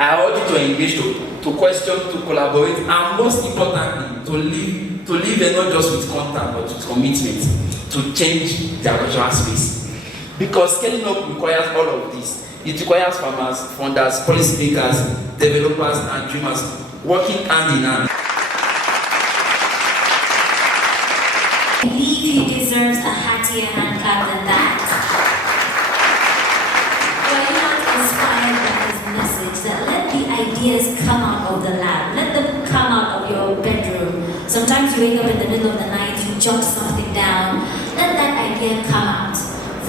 I urge you to engage, to question, to collaborate, and most importantly, to live not just with contact but with commitment to change their cultural space. Because scaling up requires all of this. It requires farmers, funders, policymakers, developers, and dreamers working hand in hand. I believe he deserves a heartier hand clap than that. Were you not inspired by his message that let the ideas come out of the lab, let them come out of your bedroom? Sometimes you wake up in the middle of the night, you jot something down, let that idea come out.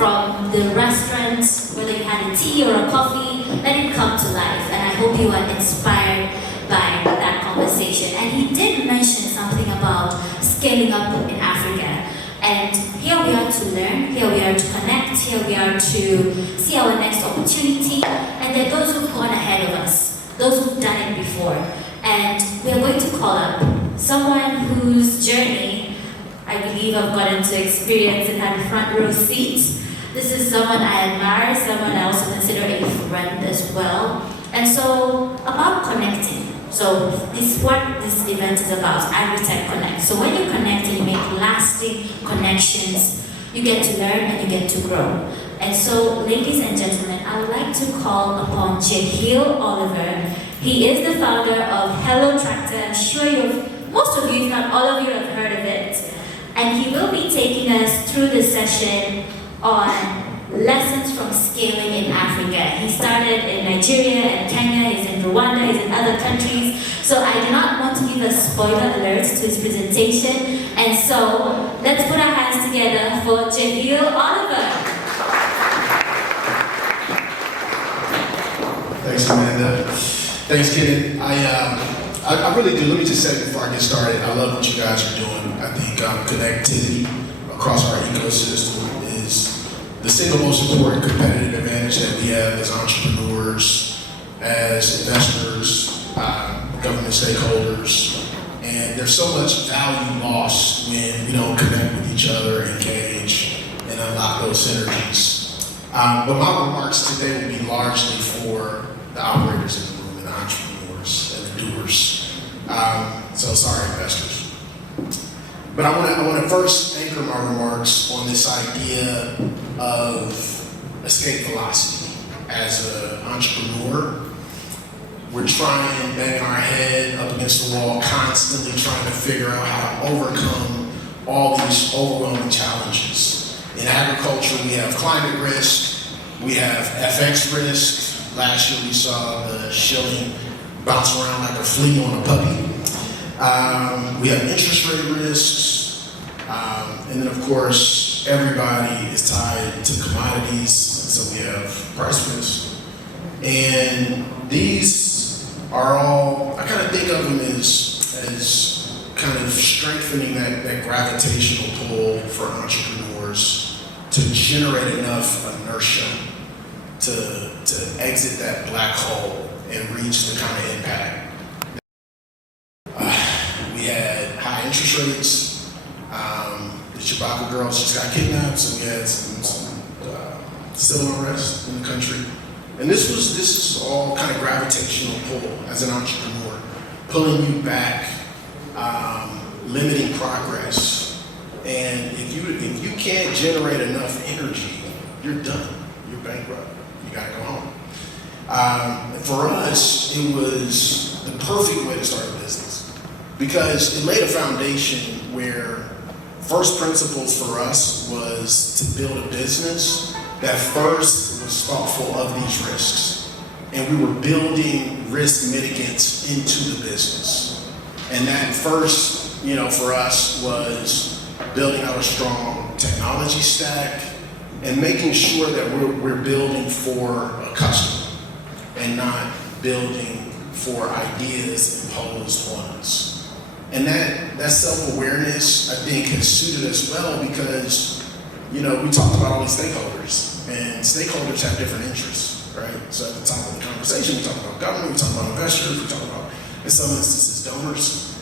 From the restaurant, whether you had a tea or a coffee, let it come to life. And I hope you are inspired by that conversation. And he did mention something about scaling up in Africa. And here we are to learn, here we are to connect, here we are to see our next opportunity. And there are those who've gone ahead of us, those who've done it before. And we are going to call up someone whose journey I believe I've gotten to experience and had a front row seat. This is someone I admire, someone I also consider a friend as well. And so, about connecting. So, this is what this event is about, Agritech Connect. So when you connect and you make lasting connections, you get to learn and you get to grow. And so, ladies and gentlemen, I would like to call upon Jehiel Oliver. He is the founder of Hello Tractor. I'm sure most of you, if not all of you, have heard of it. And he will be taking us through the session on lessons from scaling in Africa. He started in Nigeria and Kenya, he's in Rwanda, he's in other countries. So I do not want to give a spoiler alert to his presentation. And so let's put our hands together for Jehiel Oliver. Thanks, Amanda. Thanks, Kenan. I really do. Let me just say before I get started, I love what you guys are doing. I think connectivity across our ecosystem is the single most important competitive advantage that we have as entrepreneurs, as investors, government stakeholders. And there's so much value lost when we don't connect with each other, engage, and unlock those synergies. But my remarks today will be largely for the operators in the room and the entrepreneurs and the doers. So sorry, investors. But I want to first anchor my remarks on this idea of escape velocity. As an entrepreneur, we're trying, banging our head up against the wall, constantly trying to figure out how to overcome all these overwhelming challenges. In agriculture, we have climate risk, we have FX risk. Last year we saw the shilling bounce around like a flea on a puppy. We have interest rate risks, and then of course, everybody is tied to commodities, so we have price risk. And these are all, I kind of think of them as kind of strengthening that gravitational pull for entrepreneurs to generate enough inertia to exit that black hole and reach the kind of impact. We had high interest rates. The Chewbacca girls just got kidnapped, so we had some civil unrest in the country. And this is all kind of gravitational pull as an entrepreneur, pulling you back, limiting progress. And if you can't generate enough energy, you're done. You're bankrupt. You gotta go home. For us, it was the perfect way to start a business because it laid a foundation where first principles for us was to build a business that first was thoughtful of these risks. And we were building risk mitigants into the business. And that first, for us was building out a strong technology stack and making sure that we're building for a customer and not building for ideas imposed on us. And that self-awareness, I think, has suited us well because, we talked about all these stakeholders, and stakeholders have different interests, right? So at the top of the conversation, we talk about government, we talk about investors, we talk about, in some instances, donors,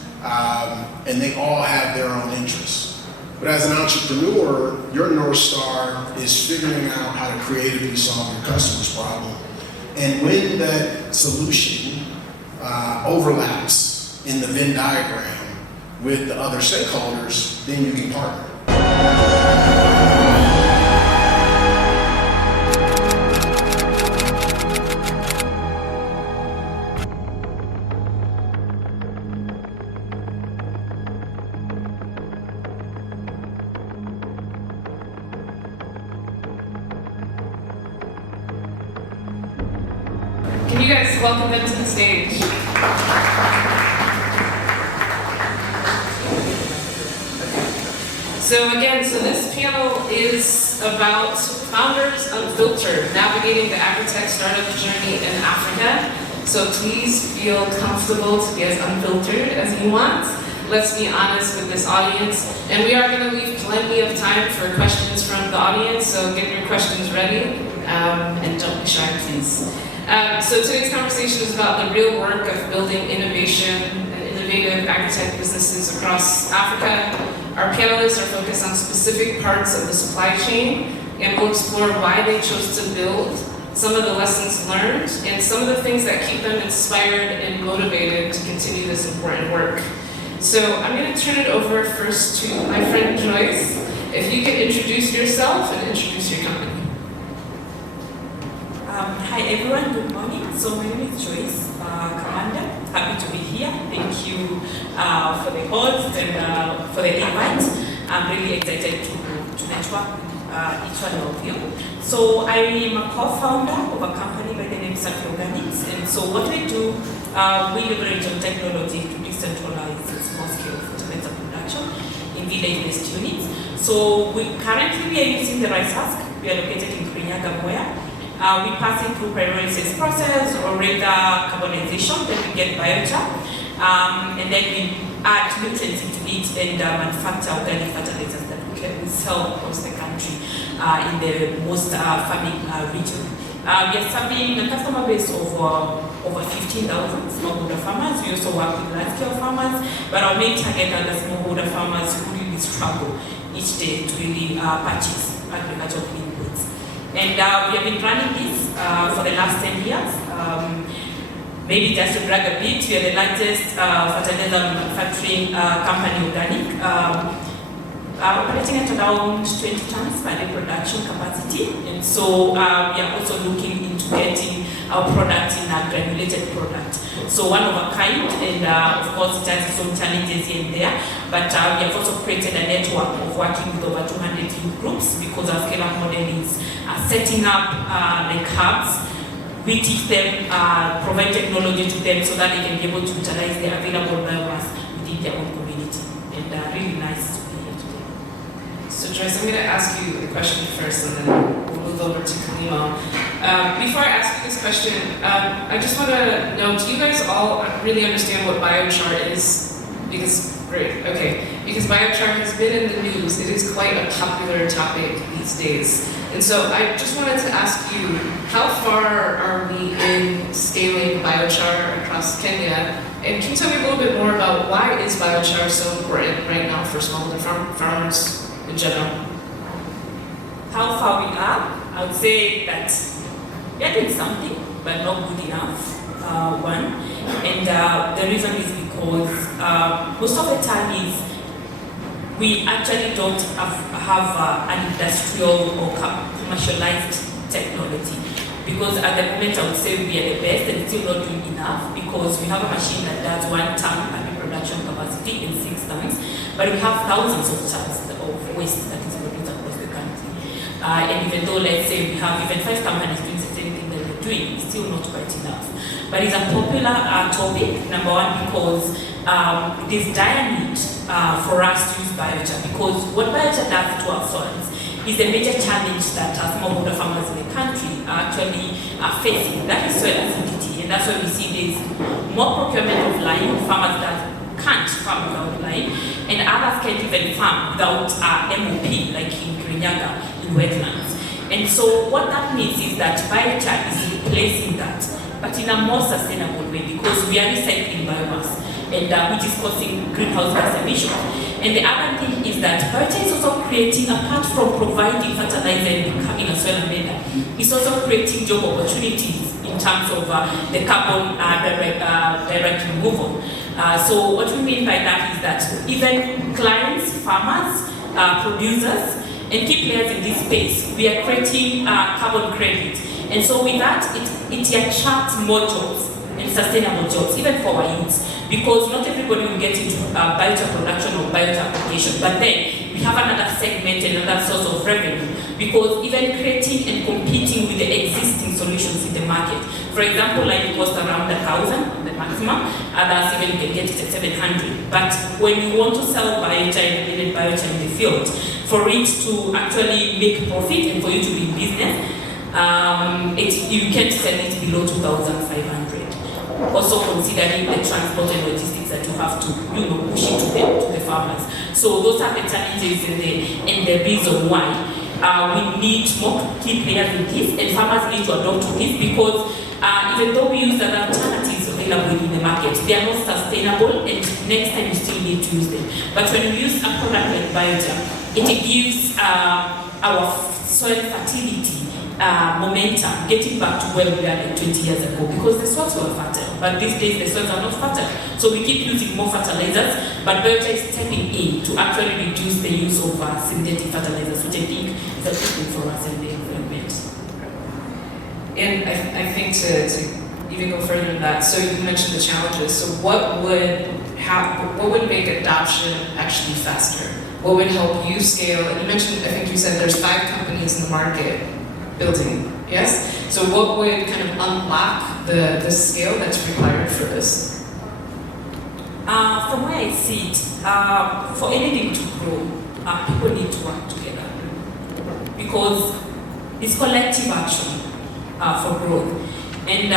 and they all have their own interests. But as an entrepreneur, your North Star is figuring out how to creatively solve your customer's problem And when that solution overlaps in the Venn diagram with the other stakeholders, then you can partner. Can you guys welcome them to the stage? So this panel is about Founders Unfiltered, navigating the agri-tech startup journey in Africa. So please feel comfortable to be as unfiltered as you want. Let's be honest with this audience. And we are going to leave plenty of time for questions from the audience, so get your questions ready, and don't be shy, please. So today's conversation is about the real work of building innovation and innovative agri-tech businesses across Africa. Our panelists are focused on specific parts of the supply chain, and we'll explore why they chose to build, some of the lessons learned, and some of the things that keep them inspired and motivated to continue this important work. So I'm going to turn it over first to my friend Joyce. If you can introduce yourself and introduce your company. Hi everyone, good morning. So my name is Joyce Kamanda. Happy to be here. Thank you for the host and for the invite. I'm really excited to network with each one of you. So I am a co-founder of a company by the name Safi Organics. And so what we do, we leverage on technology to decentralize small-scale fertilizer production in village-based units. So we currently are using the rice husk. We are located in Kirinyaga, Mwea. We passing through pyrolysis process or rather carbonization, then we get biochar, and then we add nutrients into it and manufacture organic fertilizers that we can sell across the country in the most farming region. We are serving a customer base of over 15,000 smallholder farmers. We also work with large-scale farmers, but our main target are the smallholder farmers who really struggle each day to really purchase agricultural inputs. And we have been running this for the last 10 years. Maybe just to brag a bit, we are the largest fertilizer manufacturing company, organic, operating at around 20 tons per day production capacity. And so we are also looking into getting our product in a granulated product. So one of a kind, and of course it has its own challenges here and there, but we have also created a network of working with over 200 youth groups because our scale-up model is setting up like hubs. We teach them, provide technology to them so that they can be able to utilize the available biomass within their own community. And really nice to be here today. So Joyce, I'm going to ask you the question first, and then we'll move over to Kalima. Before I ask you this question, I just want to know, do you guys all really understand what biochar is? Because biochar has been in the news. It is quite a popular topic these days. And so I just wanted to ask you, how far are we in scaling biochar across Kenya? And can you tell me a little bit more about why is biochar so important right now for smallholder farmers in general? How far we are? I would say that we are doing something, but not good enough, one. And the reason is because most of the time is we actually don't have an industrial or commercialized technology. Because at the moment I would say we are the best and still not doing enough because we have a machine that does 1 ton per production capacity in 6 tons, but we have thousands of tons of waste that is produced across the country. And even though, let's say, we have even 5 companies doing the same thing that we're doing, it's still not quite enough. But it's a popular topic, number one, because it is dire need for us to use biochar. Because what biochar does to our soils is a major challenge that smallholder farmers in the country are actually facing. That is soil acidity, and that's why we see there's more procurement of lime, farmers that can't farm without lime, and others can't even farm without MOP, like in Kirinyaga, in wetlands. And so what that means is that biochar is replacing that, but in a more sustainable way because we are recycling biomass, and which is causing greenhouse gas emissions. And the other thing is that biochar is also creating, apart from providing fertilizer and becoming a soil well, Amanda, is also creating job opportunities in terms of the carbon direct removal. So what we mean by that is that even clients, farmers, producers, and key players in this space, we are creating carbon credit. And so with that, it attracts more jobs and sustainable jobs, even for our youths, because not everybody will get into biochar production or biochar application. But then we have another segment and another source of revenue, because even creating and competing with the existing solutions in the market. For example, like it costs around 1,000, the maximum, others even can get it at 700. But when you want to sell biochar and embedded biochar in the field, for it to actually make profit and for you to be in business, you can't sell it below 2,500. Also considering the transport and logistics that you have to, push it to the farmers. So those are the challenges and the reason why we need more key players in this, and farmers need to adopt to this, because even though we use other alternatives available in the market, they are not sustainable, and next time you still need to use them. But when we use a product like biochar, it gives our soil fertility momentum, getting back to where we were like 20 years ago, because the soils were fertile, but these days the soils are not fertile. So we keep using more fertilizers, but biochar is stepping in to actually reduce the use of synthetic fertilizers, which I think is a good thing for us and the environment. And I think to even go further than that, so you mentioned the challenges. So what would make adoption actually faster? What would help you scale? And you mentioned, I think you said there's 5 companies in the market building, yes? So what would kind of unlock the scale that's required for this? From where I see it, for anything to grow, people need to work together, because it's collective action for growth. And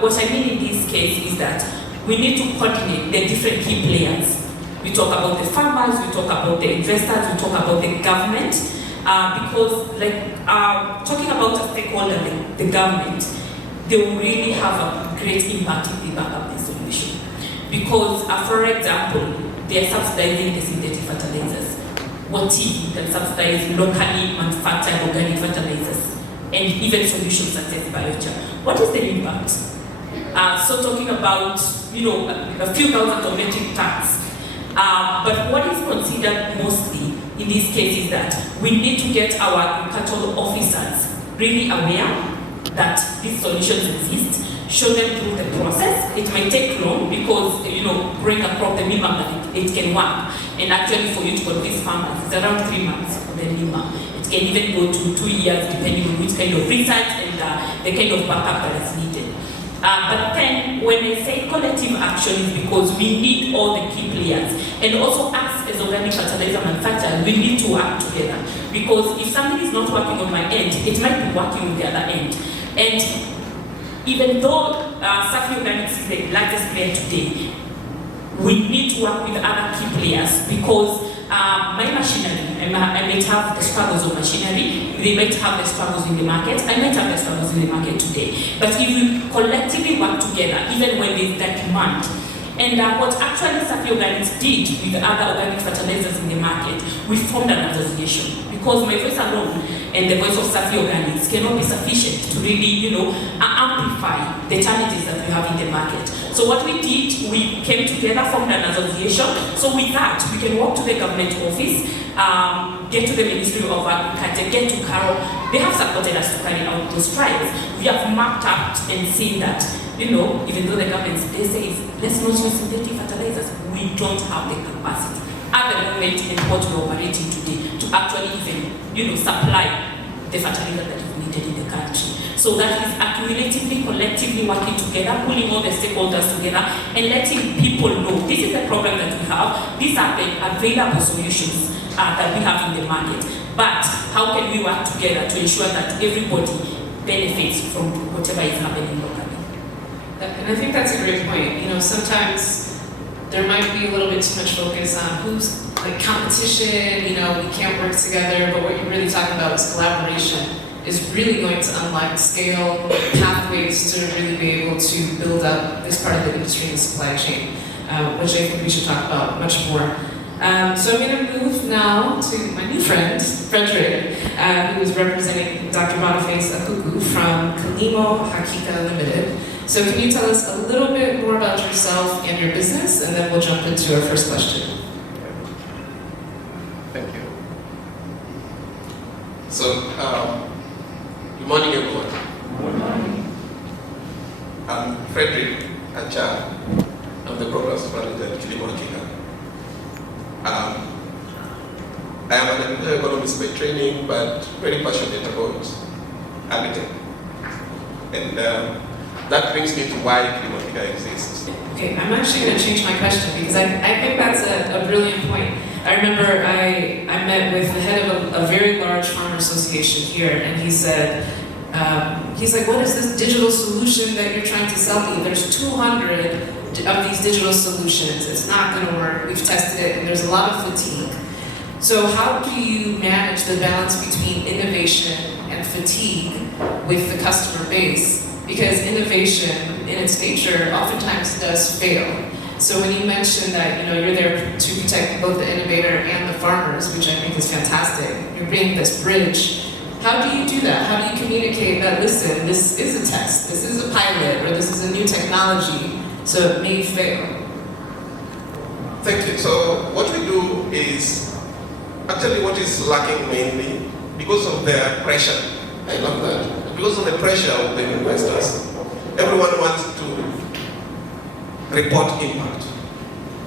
what I mean in this case is that we need to coordinate the different key players. We talk about the farmers, we talk about the investors, we talk about the government, because talking about a stakeholder like the government, they will really have a great impact if they back up the solution. Because, for example, they are subsidizing the synthetic fertilizers. What if you can subsidize locally manufactured organic fertilizers and even solutions such as biochar? What is the impact? So talking about, a few thousand of metric tons. But what is considered mostly in this case is that we need to get our agricultural officers really aware that these solutions exist, show them through the process. It might take long because, bring a crop the minimum that it can work. And actually for you to convince farmers, it's around 3 months for the minimum. It can even go to 2 years depending on which kind of research and the kind of backup that is needed. But then when I say collective action is because we need all the key players, and also us as organic fertilizer manufacturers, we need to work together. Because if something is not working on my end, it might be working on the other end. And even though Safi Organics is the largest player today, we need to work with other key players, because my machinery, I might have the struggles of machinery, they might have the struggles in the market, I might have the struggles in the market today. But if we collectively work together, even when there's that demand, and what actually Safi Organics did with other organic fertilizers in the market, we formed an association. Because my voice alone and the voice of Safi Organics cannot be sufficient to really, amplify the challenges that we have in the market. So what we did, we came together, formed an association. So with that, we can walk to the government office, get to the Ministry of Agriculture, get to CARO. They have supported us to carry out those trials. We have mapped out and seen that, even though the government they say, let's not use synthetic fertilizers, we don't have the capacity at the moment and what we're operating today to actually even, supply the fertilizer that is needed in the country. So that is accumulatively, collectively working together, pulling all the stakeholders together and letting people know this is the problem that we have, these are the available solutions that we have in the market. But how can we work together to ensure that everybody benefits from whatever is happening locally? And I think that's a great point. Sometimes there might be a little bit too much focus on who's like competition, we can't work together, but what you're really talking about is collaboration is really going to unlock scale, pathways to really be able to build up this part of the industry and supply chain, which I think we should talk about much more. So I'm going to move now to my new friend, Frederick, who is representing Dr. Boniface Akuku from Kalimo Hakika Limited. So can you tell us a little bit more about yourself and your business, and then we'll jump into our first question. Thank you. So, good morning, everyone. Good morning. I'm Frederick Acha. I'm the programs manager at Kalimo Hakika. I am an economist by training, but very passionate about agritech. And that brings me to why Kalimo Hakika exists. Okay, I'm actually going to change my question because I think that's a brilliant point. I remember I met with the head of a very large farmer association here, and he said, he's like, what is this digital solution that you're trying to sell me? There's 200 of these digital solutions. It's not going to work. We've tested it, and there's a lot of fatigue. So how do you manage the balance between innovation and fatigue with the customer base? Because innovation, in its nature, oftentimes does fail. So when you mentioned that you're there to protect both the innovator and the farmers, which I think is fantastic, you're bringing this bridge. How do you do that? How do you communicate that, listen, this is a test, this is a pilot, or this is a new technology, so it may fail? Thank you. So what we do is, actually what is lacking mainly, because of the pressure, I love that, because of the pressure of the investors, everyone wants to report impact.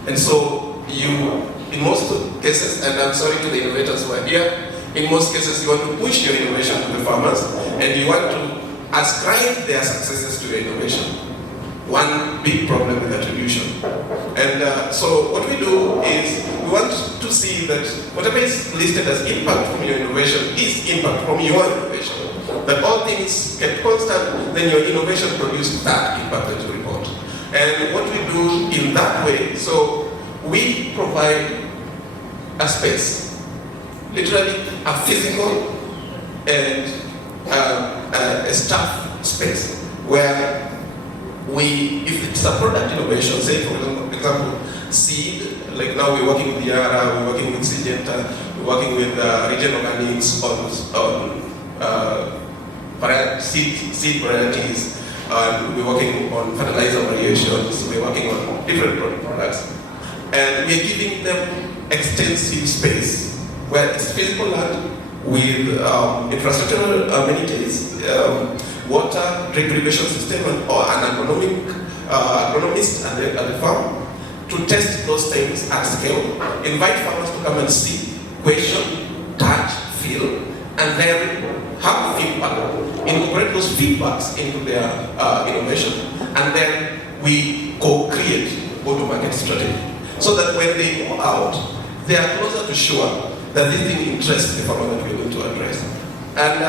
And so you, in most cases, and I'm sorry to the innovators who are here, in most cases you want to push your innovation to the farmers, and you want to ascribe their successes to your innovation. One big problem with attribution. And so what we do is, we want to see that whatever is listed as impact from your innovation is impact from your innovation. That all things get constant, then your innovation produces that impact that you report. And what we do in that way, so we provide a space, literally a physical and a staff space, where if it's a product innovation, say for example, seed, like now we're working with Yara, we're working with Syngenta, we're working with Regen Organics on seed varieties, we're working on fertilizer variations, we're working on different products. And we're giving them extensive space, where it's physical land with infrastructural amenities, water, drip irrigation system, or an agronomist at the farm to test those things at scale. Invite farmers to come and see, question, touch, feel, and then have feedback. Incorporate those feedbacks into their innovation, and then we co-create go-to-market strategy, so that when they go out, they are closer to sure that this thing interests the farmer that we're going to address. And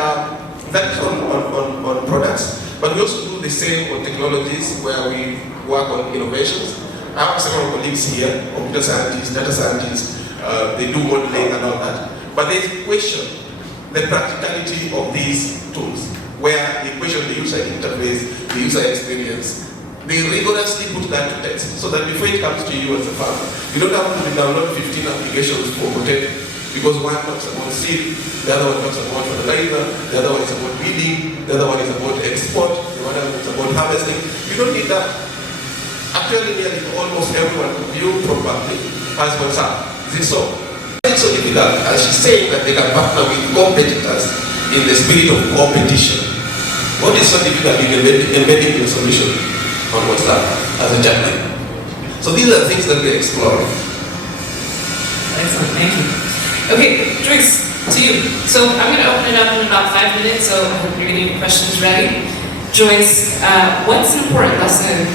that's on products, but we also do the same on technologies, where we work on innovations. I have several colleagues here, computer scientists, data scientists, they do modeling and all that. But they question the practicality of these tools, where they question the user interface, the user experience. They rigorously put that to test, so that before it comes to you as a farmer, you don't have to download 15 applications for potato, because one talks about seed, the other one talks about fertilizer, the other one is about weeding, the other one is about export, the other one is about harvesting. You don't need that. Actually, nearly almost everyone you probably has WhatsApp. Is it so? It's so difficult. As she's saying that they can partner with competitors in the spirit of competition. What is so difficult in embedding your solution on WhatsApp as a champion? So these are things that we're exploring. Excellent, thank you. Okay, Joyce, to you. So I'm going to open it up in about 5 minutes, so I hope you're getting your questions ready. Joyce, what's an important lesson?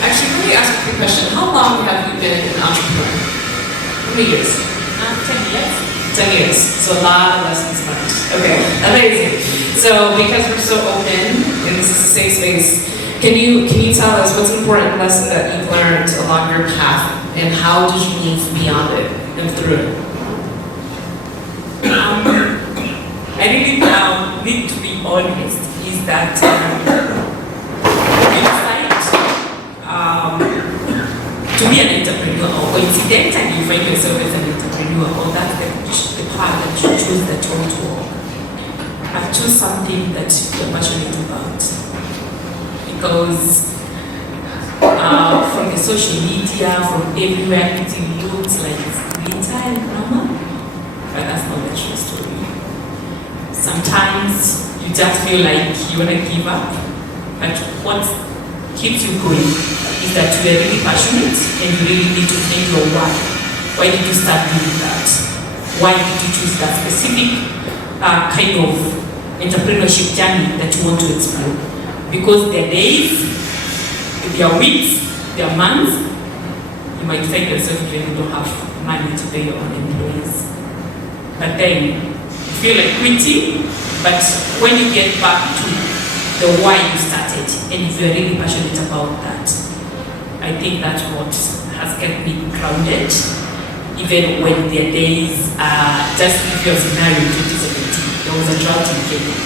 Actually, let me ask a quick question. How long have you been an entrepreneur? How many years? 10 years. 10 years. So a lot of lessons learned. Okay, amazing. So because we're so open and this is a safe space, can you tell us what's an important lesson that you've learned along your path, and how did you move beyond it and through it? I really need to be honest, is that inside to be an entrepreneur, entrepreneur, or incidentally you find yourself as an entrepreneur, or that's the path that you choose that you want to walk. I've chosen something that you're passionate about. Because from the social media, from everywhere, it looks like it's glitter and glamour, but that's not the true story. Sometimes you just feel like you want to give up, but what keeps you going is that you are really passionate and you really need to think your why. Why did you start doing that? Why did you choose that specific kind of entrepreneurship journey that you want to explore? Because there are days, there are weeks, there are months, you might find yourself you really don't have money to pay your own employees. But then you feel like quitting, but when you get back to the why you started, and if you're really passionate about that, I think that's what has kept me grounded, even when there are days, just if your scenario in 2017, there was a drought in Kenya.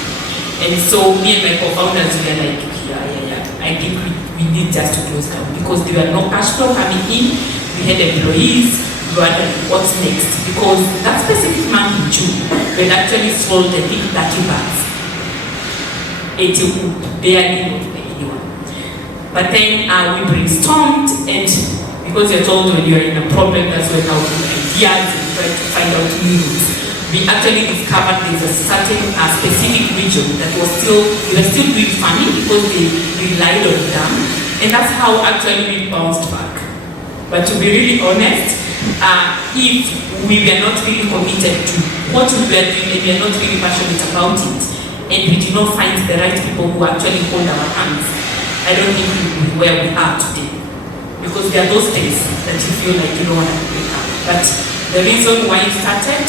And so me and my co-founders, we are like, yeah, I think we need just to close down, because there were no cash flow coming in, we had employees, we were like, what's next? Because that specific month in June, we had actually sold, I think, 30 bags. 80 would barely not pay anyone. But then we brainstormed, and because you're told when you're in a problem, that's when our ideas and try to find out new routes. We actually discovered there's a certain specific region that we were still doing farming because they relied on them, and that's how actually we bounced back. But to be really honest, if we were not really committed to what we were doing and we are not really passionate about it, and we do not find the right people who actually hold our hands, I don't think we will be where we are today. Because there are those days that you feel like you don't want to break up. But the reason why you started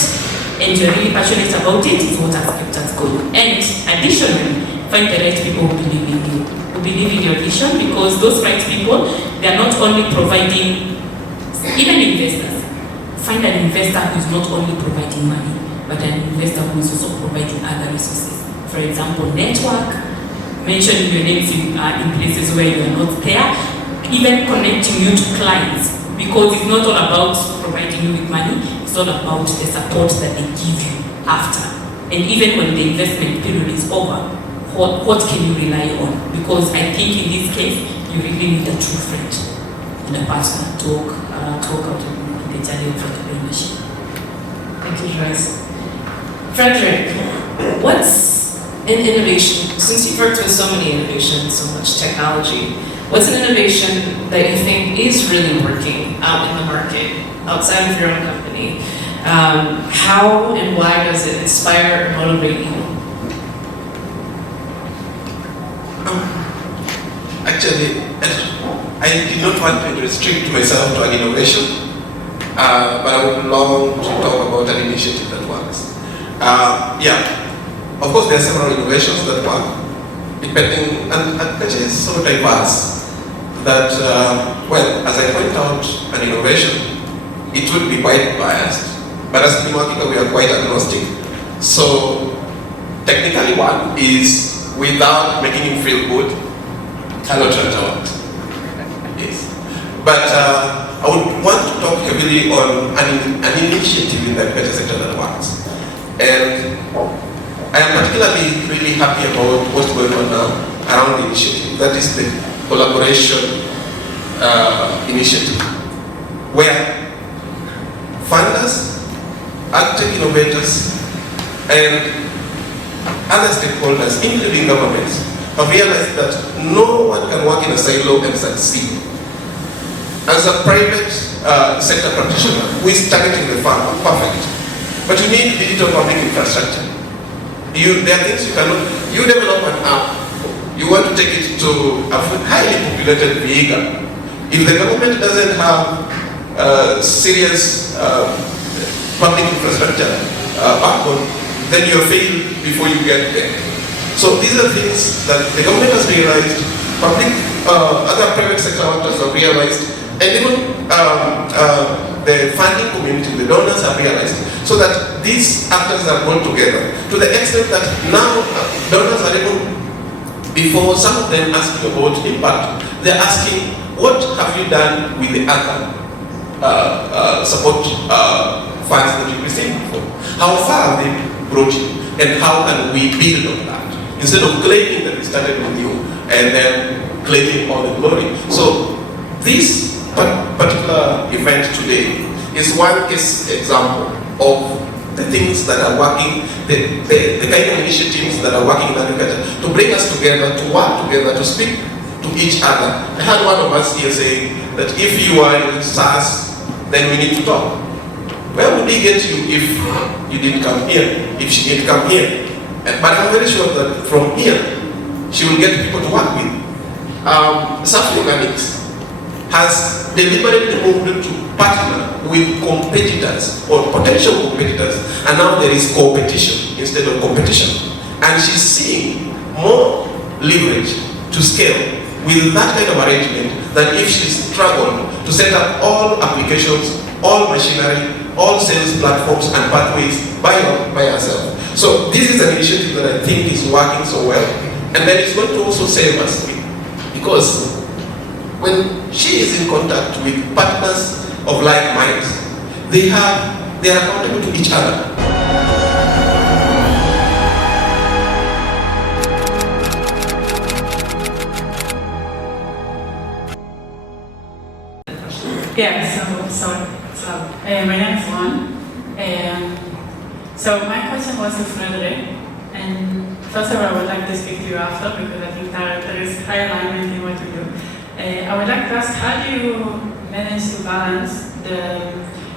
and you're really passionate about it is what has kept us going. And additionally, find the right people who believe in you, who believe in your vision, because those right people, they are not only providing, even investors, find an investor who is not only providing money, but an investor who is also providing other resources. For example, network, mention your names in places where you are not there, even connecting you to clients, because it's not all about providing you with money, it's all about the support that they give you after. And even when the investment period is over, what can you rely on? Because I think in this case, you really need a true friend and a partner to talk out in the journey of entrepreneurship. Thank you, Joyce. Frederick, what's an innovation? Since you've worked with so many innovations, so much technology, what's an innovation that you think is really working out in the market, outside of your own company? How and why does it inspire or motivate you? Actually, I did not want to restrict myself to an innovation, but I would love to talk about an initiative that works. Of course, there are several innovations that work, depending, and actually it's so diverse that, as I point out, an innovation, it would be quite biased, but as Nimatica, we are quite agnostic. So, technically one is, without making him feel good, hello Trajawat. Yes. But I would want to talk heavily on an initiative in the agriculture sector that works. And I am particularly really happy about what's going on now around the initiative. That is the collaboration initiative, where funders, active innovators, and other stakeholders, including governments, have realized that no one can work in a silo and succeed. As a private sector practitioner who is targeting the farmer, perfect. But you need digital public infrastructure. There are things you cannot, you develop an app, you want to take it to a highly populated vehicle. If the government doesn't have serious public infrastructure backbone, then you're failed before you get there. So these are things that the government has realized, other private sector actors have realized, and even the funding community, the donors have realized, so that these actors are brought together to the extent that now donors are able, before some of them asking about impact, they're asking, what have you done with the other support funds that we received before. How far have they brought you, and how can we build on that? Instead of claiming that we started with you and then claiming all the glory. So this particular event today is one case example of the things that are working, the kind of initiatives that are working in agriculture to bring us together, to work together, to speak to each other. I had one of us here saying that if you are in SARS, then we need to talk. Where would he get you if you didn't come here, if she didn't come here? But I'm very sure that from here, she will get people to work with. Surf Organics has deliberately moved to partner with competitors or potential competitors, and now there is competition instead of competition. And she's seeing more leverage to scale with that kind of arrangement than if she struggled to set up all applications, all machinery, all sales platforms and pathways by herself. So this is an initiative that I think is working so well, and then it's going to also save us, because when she is in contact with partners of like minds, they are accountable to each other. Yeah, my name is Juan. So my question was to Frederick, and first of all, I would like to speak to you after, because I think there is high alignment in what you do. I would like to ask, how do you manage to balance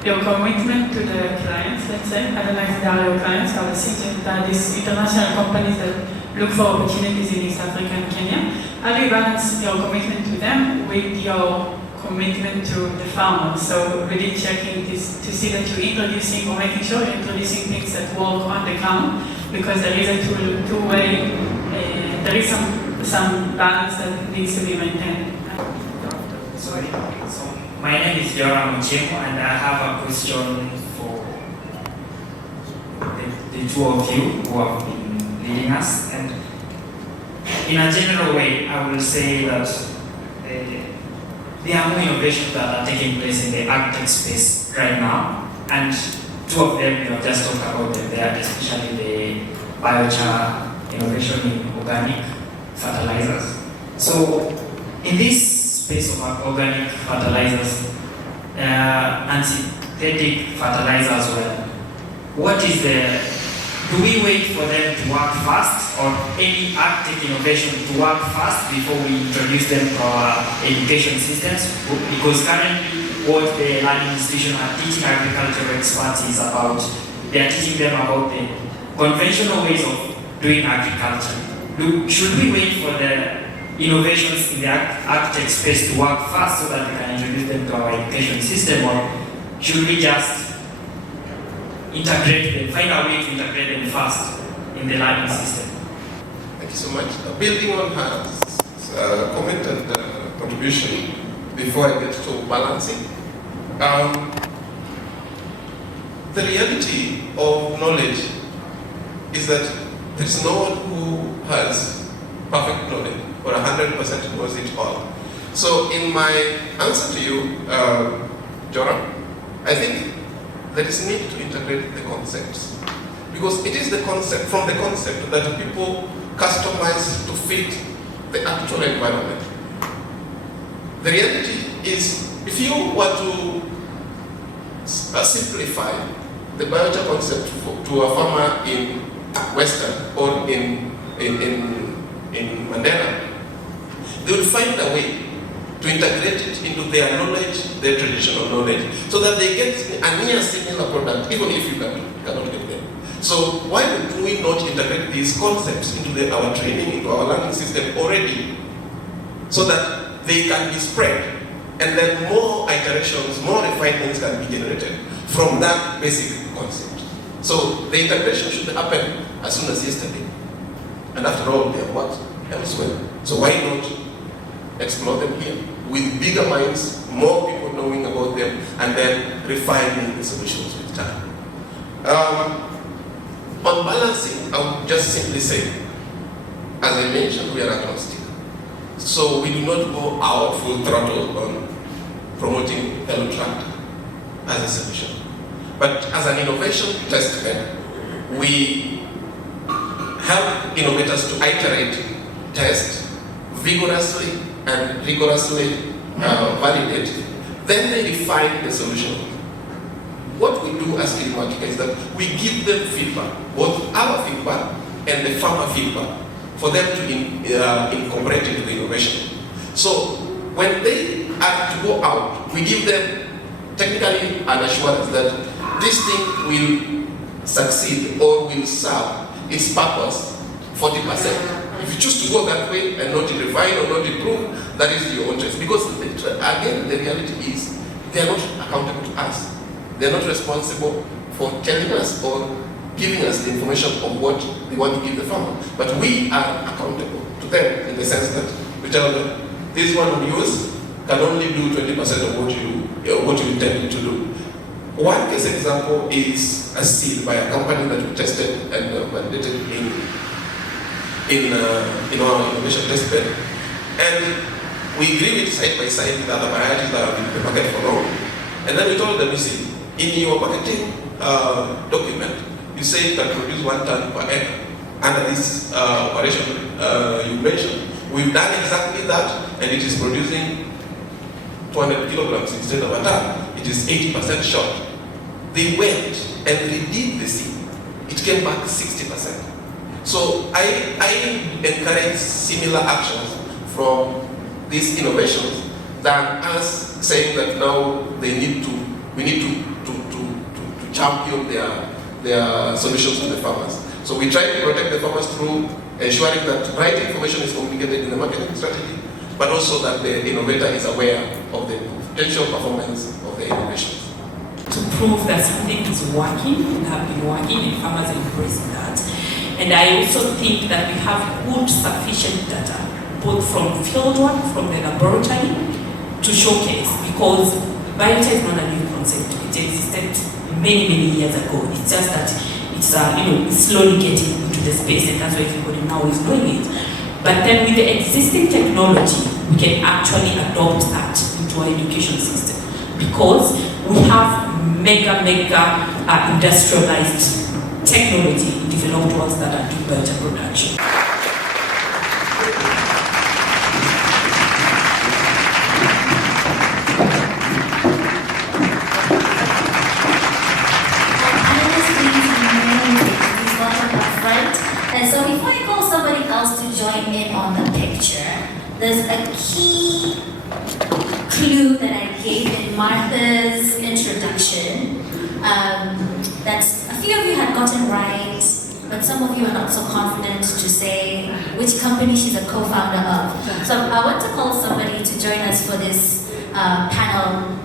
your commitment to the clients, let's say? I don't know if they are your clients, I was thinking that these international companies that look for opportunities in East Africa and Kenya, how do you balance your commitment to them with your commitment to the farmers? So really checking this to see that you're introducing or making sure you're introducing things that work on the ground, because there is a two-way, there is some balance that needs to be maintained. Sorry. So my name is Yoram Muchemo, and I have a question for the two of you who have been leading us. And in a general way, I will say that there are more innovations that are taking place in the agtech space right now, and two of them, just talk about them there, especially the biochar innovation in organic fertilizers. So in this space of organic fertilizers and synthetic fertilizers as well, what is do we wait for them to work fast, or any agtech innovation to work fast before we introduce them to our education systems? Because currently what the learning institutions are teaching agricultural experts is about, they are teaching them about the conventional ways of doing agriculture. Should we wait for the innovations in the agtech space to work fast so that we can introduce them to our education system, or should we just integrate them, find a way to integrate them fast in the learning system? Thank you so much. Building on her comment and contribution, before I get to balancing, the reality of knowledge is that there is no one who has perfect knowledge or 100% knows it all. So in my answer to you, Joram, I think there is need to integrate the concepts, because it is the concept, from the concept that people customize to fit the actual environment. The reality is, if you were to simplify the biochar concept to a farmer in Western or in Mandela, they will find a way to integrate it into their knowledge, their traditional knowledge, so that they get a near similar product, even if you cannot get them. So why do we not integrate these concepts into our training, into our learning system already, so that they can be spread, and then more iterations, more refinements can be generated from that basic concept. So the integration should happen as soon as yesterday. And after all, they have worked elsewhere. So why not explore them here with bigger minds, more people knowing about them, and then refining the solutions with time. On balancing, I would just simply say, as I mentioned, we are agnostic. So we do not go out full throttle on promoting Hello Tractor. as a solution. But as an innovation test bed, we help innovators to iterate, test, vigorously and rigorously validate. Then they refine the solution. What we do as Kilimanjaro is that we give them feedback, both our feedback and the farmer feedback, for them to incorporate into the innovation. So when they are to go out, we give them technically an assurance that this thing will succeed or will serve its purpose 40%. If you choose to go that way and not refine or not improve, that is your own choice. Because again, the reality is they are not accountable to us. They are not responsible for telling us or giving us the information of what they want to give the farmer. But we are accountable to them in the sense that we tell them, this one we use can only do 20% of what you intended to do. One case example is a seed by a company that we tested and validated in our innovation test bed. And we grew it side by side with other varieties that have been in the market for long. And then we told them, you see, in your marketing document, you say it can produce 1 ton per acre. Under this operation you mentioned, we've done exactly that, and it is producing 200 kilograms instead of a ton. It is 80% short. They went and redid the seed. It came back 60%. So I encourage similar actions from these innovations than us saying that now we need to champion their solutions to the farmers. So we try to protect the farmers through ensuring that right information is communicated in the marketing strategy, but also that the innovator is aware of the potential performance of the innovations. To prove that something is working and have been working, and farmers are embracing that. And I also think that we have good sufficient data, both from fieldwork, from the laboratory, to showcase, because biochar is not a new concept. It existed many years ago. It's just that it's slowly getting into the space, and that's why everybody now is doing it. But then with the existing technology, we can actually adopt that into our education system, because we have mega industrialized technology in developed worlds that are doing biochar production. And so before I call somebody else to join in on the picture, there's a key clue that I gave in Martha's introduction. That's a few of you had gotten right, but some of you are not so confident to say which company she's a co-founder of. So I want to call somebody to join us for this panel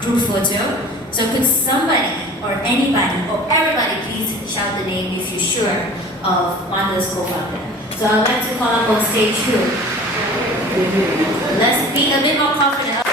group photo. So could somebody or anybody or everybody please shout the name if you're sure of Martha's co-founder. So I'd like to call up on stage who? Let's be a bit more confident.